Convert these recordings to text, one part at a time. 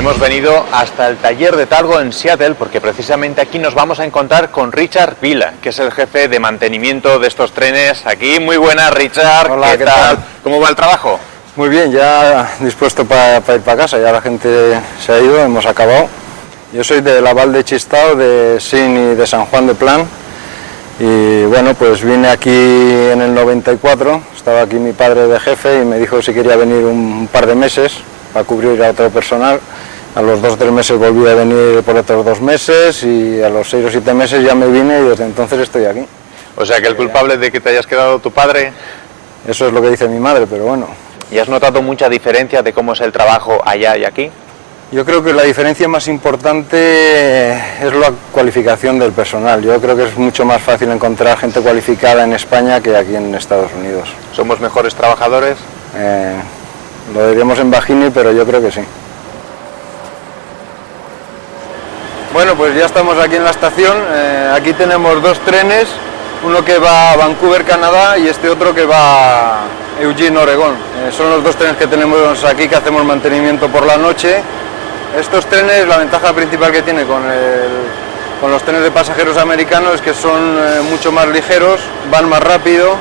Hemos venido hasta el taller de Talgo en Seattle porque precisamente aquí nos vamos a encontrar con Richard Vila, que es el jefe de mantenimiento de estos trenes aquí. Muy buenas, Richard. Hola, ¿Qué tal? ¿Cómo va el trabajo? Muy bien, ya dispuesto para ir para casa, ya la gente se ha ido, hemos acabado. Yo soy de la Val de Chistao, de Sin y de San Juan de Plan. Y bueno, pues vine aquí en el 94, estaba aquí mi padre de jefe y me dijo si quería venir un par de meses para cubrir a otro personal. A los 2 o 3 meses volví a venir por otros 2 meses y a los 6 o 7 meses ya me vine y desde entonces estoy aquí. O sea que el culpable de que te hayas quedado tu padre... Eso es lo que dice mi madre, pero bueno. ¿Y has notado mucha diferencia de cómo es el trabajo allá y aquí? Yo creo que la diferencia más importante es la cualificación del personal. Yo creo que es mucho más fácil encontrar gente cualificada en España que aquí en Estados Unidos. ¿Somos mejores trabajadores? Lo diríamos en Bajini, pero yo creo que sí. Bueno, pues ya estamos aquí en la estación. Aquí tenemos 2 trenes, uno que va a Vancouver, Canadá, y este otro que va a Eugene, Oregón. Son los 2 trenes que tenemos aquí, que hacemos mantenimiento por la noche. Estos trenes, la ventaja principal que tiene con los trenes de pasajeros americanos es que son mucho más ligeros, van más rápido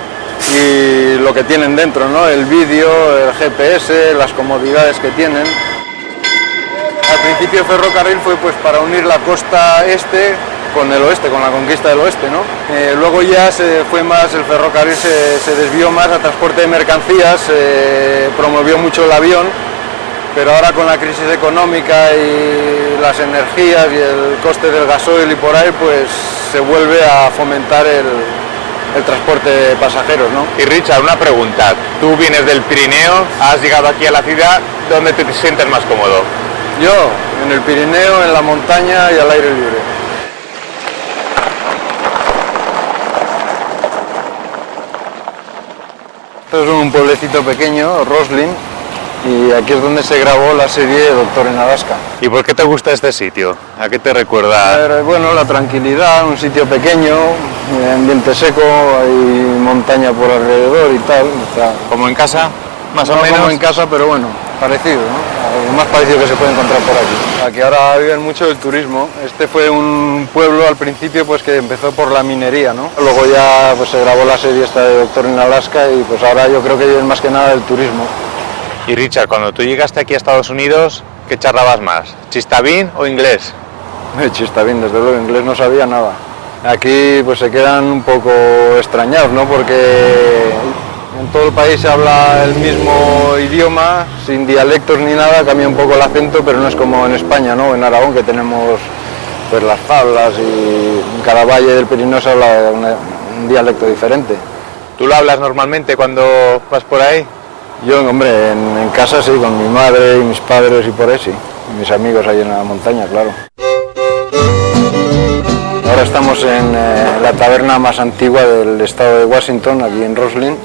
y lo que tienen dentro, ¿no? El vídeo, el GPS, las comodidades que tienen. Al principio el ferrocarril fue pues para unir la costa este con el oeste, con la conquista del oeste, ¿no? Luego ya el ferrocarril se desvió más a transporte de mercancías, promovió mucho el avión. Pero ahora con la crisis económica y las energías y el coste del gasoil y por ahí, pues se vuelve a fomentar el transporte de pasajeros, ¿no? Y Richard, una pregunta. Tú vienes del Pirineo, has llegado aquí a la ciudad, ¿dónde te sientes más cómodo? Yo, en el Pirineo, en la montaña y al aire libre. Esto es un pueblecito pequeño, Roslyn. Y aquí es donde se grabó la serie Doctor en Alaska. ¿Y por qué te gusta este sitio? ¿A qué te recuerda? Bueno, la tranquilidad, un sitio pequeño, ambiente seco, hay montaña por alrededor y tal. ¿Como en casa? Más o menos. Como en casa, pero bueno, parecido, ¿no? Lo más parecido que se puede encontrar por aquí. Aquí ahora viven mucho del turismo. Este fue un pueblo al principio pues que empezó por la minería, ¿no? Luego ya pues se grabó la serie esta de Doctor en Alaska y pues ahora yo creo que viven más que nada del turismo. Y Richard, cuando tú llegaste aquí a Estados Unidos, ¿qué charlabas más? ¿Chistavín o inglés? Chistavín, desde luego, inglés no sabía nada. Aquí pues se quedan un poco extrañados, ¿no? Porque en todo el país se habla el mismo idioma, sin dialectos ni nada, cambia un poco el acento, pero no es como en España, ¿no? En Aragón, que tenemos pues las fablas y en cada valle del Pirineo se habla un dialecto diferente. ¿Tú lo hablas normalmente cuando vas por ahí? Yo, hombre, en casa sí, con mi madre y mis padres y por ahí sí, y mis amigos ahí en la montaña, claro. Ahora estamos en la taberna más antigua del estado de Washington, aquí en Roslyn.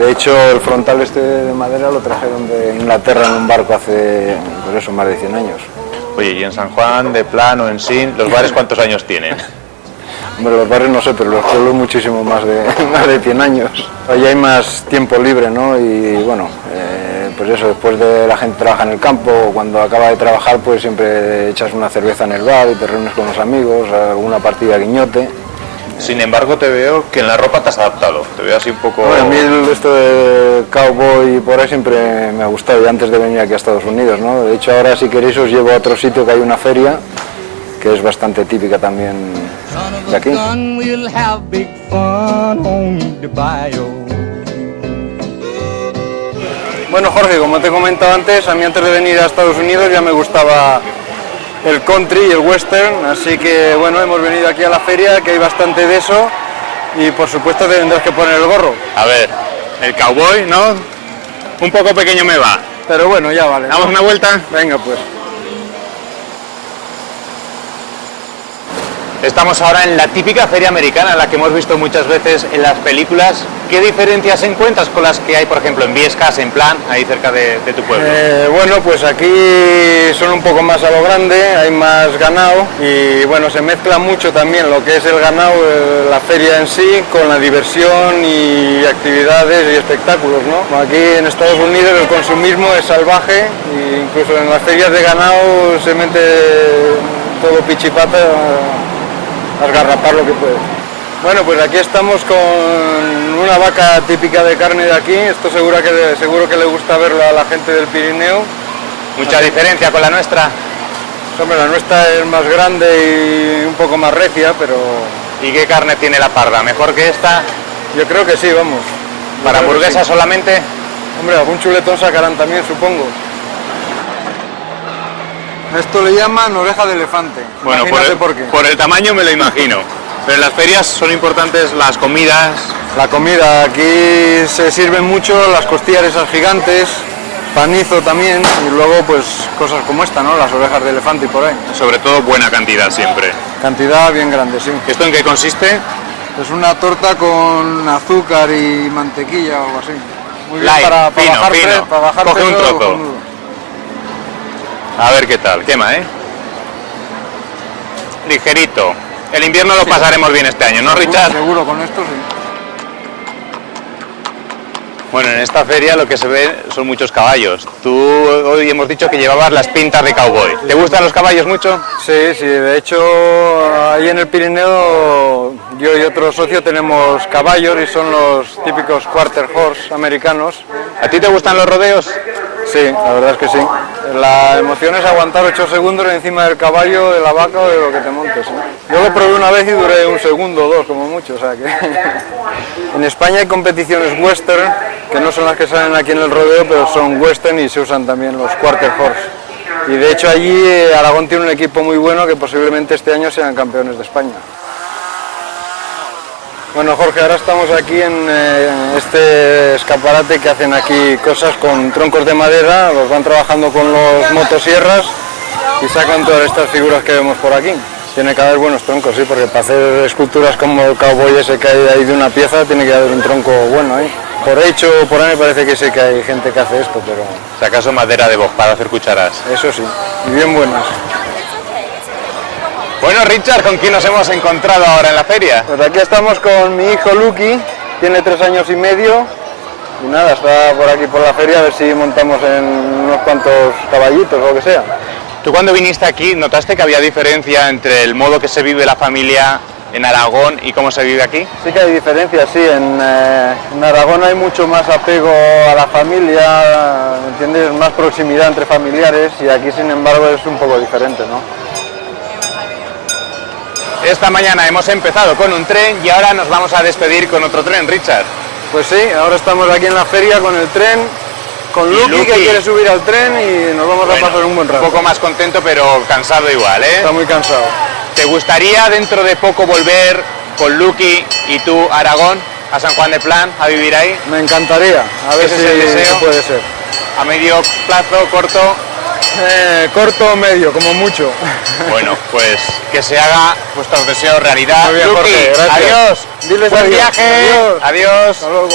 De hecho, el frontal este de madera lo trajeron de Inglaterra en un barco hace, por eso, más de 100 años. Oye, ¿y en San Juan, de Plan o en Sin, los bares cuántos años tienen? Hombre, los barrios no sé, pero los pueblos muchísimo más de 100 años. Allí hay más tiempo libre, ¿no? Y bueno, pues eso, después de la gente trabaja en el campo, cuando acaba de trabajar, pues siempre echas una cerveza en el bar y te reúnes con los amigos, alguna partida de guiñote. Sin embargo, te veo que en la ropa te has adaptado, te veo así un poco... Bueno, a mí esto de cowboy y por ahí siempre me ha gustado, y antes de venir aquí a Estados Unidos, ¿no? De hecho, ahora si queréis os llevo a otro sitio que hay una feria, que es bastante típica también de aquí. Bueno, Jorge, como te he comentado antes, a mí antes de venir a Estados Unidos ya me gustaba el country y el western, así que bueno, hemos venido aquí a la feria, que hay bastante de eso, y por supuesto te tendrás que poner el gorro. A ver, el cowboy, ¿no? Un poco pequeño me va. Pero bueno, ya vale. ¿Damos una vuelta? Venga, pues. Estamos ahora en la típica feria americana, la que hemos visto muchas veces en las películas. ¿Qué diferencias encuentras con las que hay, por ejemplo, en Biescas, en Plan, ahí cerca de tu pueblo? Bueno, pues aquí son un poco más a lo grande, hay más ganado y bueno, se mezcla mucho también lo que es el ganado, la feria en sí, con la diversión y actividades y espectáculos, ¿no? Aquí en Estados Unidos el consumismo es salvaje e incluso en las ferias de ganado se mete todo pichipata a esgarrapar lo que puede. Bueno, pues aquí estamos con una vaca típica de carne de aquí, esto seguro que le gusta verlo a la gente del Pirineo. ¿Mucha diferencia con la nuestra? Hombre, la nuestra es más grande y un poco más recia, pero... ¿Y qué carne tiene la parda? ¿Mejor que esta? Yo creo que sí, vamos. ¿Para hamburguesa sí. solamente? Hombre, algún chuletón sacarán también, supongo. Esto le llaman oreja de elefante. Bueno, por qué. Por el tamaño me lo imagino. Pero en las ferias son importantes las comidas. La comida, aquí se sirven mucho las costillas esas gigantes, panizo también, y luego pues cosas como esta, ¿no? Las orejas de elefante y por ahí. Sobre todo buena cantidad siempre. Cantidad bien grande, sí. ¿Esto en qué consiste? Es una torta con azúcar y mantequilla o algo así. Muy bien Light, para fino, bajar fino. peso, para bajar Coge un peso, trozo. cojonudo. A ver qué tal, quema, ¿eh? Ligerito. El invierno lo pasaremos bien este año, ¿no, Richard? Seguro, con esto sí. Bueno, en esta feria lo que se ve son muchos caballos. Tú hoy hemos dicho que llevabas las pintas de cowboy. ¿Te gustan los caballos mucho? Sí, de hecho ahí en el Pirineo yo y otro socio tenemos caballos y son los típicos quarter horse americanos. ¿A ti te gustan los rodeos? Sí, la verdad es que sí. La emoción es aguantar 8 segundos encima del caballo, de la vaca o de lo que te montes, ¿eh? Yo lo probé una vez y duré 1 segundo o 2 como mucho, o sea que... En España hay competiciones western, que no son las que salen aquí en el rodeo, pero son western y se usan también los quarter horse. Y de hecho allí Aragón tiene un equipo muy bueno que posiblemente este año sean campeones de España. Bueno, Jorge, ahora estamos aquí en este escaparate que hacen aquí cosas con troncos de madera, los van trabajando con los motosierras y sacan todas estas figuras que vemos por aquí. Tiene que haber buenos troncos, sí, porque para hacer esculturas como el cowboy ese que hay ahí de una pieza tiene que haber un tronco bueno ahí. Por hecho, por ahí me parece que sí que hay gente que hace esto, pero... Si acaso madera de boj para hacer cucharas. Eso sí, y bien buenas. Bueno, Richard, ¿con quién nos hemos encontrado ahora en la feria? Pues aquí estamos con mi hijo Lucky, tiene 3 años y medio y nada, está por aquí por la feria a ver si montamos en unos cuantos caballitos o lo que sea. Tú cuando viniste aquí, ¿notaste que había diferencia entre el modo que se vive la familia en Aragón y cómo se vive aquí? Sí que hay diferencias, sí, en Aragón hay mucho más apego a la familia, ¿entiendes? Más proximidad entre familiares y aquí sin embargo es un poco diferente, ¿no? Esta mañana hemos empezado con un tren y ahora nos vamos a despedir con otro tren, Richard. Pues sí, ahora estamos aquí en la feria con el tren, con Lucky que quiere subir al tren y nos vamos a pasar un buen rato. Un poco más contento pero cansado igual, ¿eh? Está muy cansado. ¿Te gustaría dentro de poco volver con Lucky y tú a Aragón, a San Juan de Plan, a vivir ahí? Me encantaría, a ver si puede ser. ¿A medio plazo, corto? Corto o medio, como mucho. Bueno, pues que se haga vuestros deseos realidad. Muy bien, Lucky, Jorge, gracias. adiós. Diles Buen adiós. viaje. Adiós. Adiós. Hasta luego.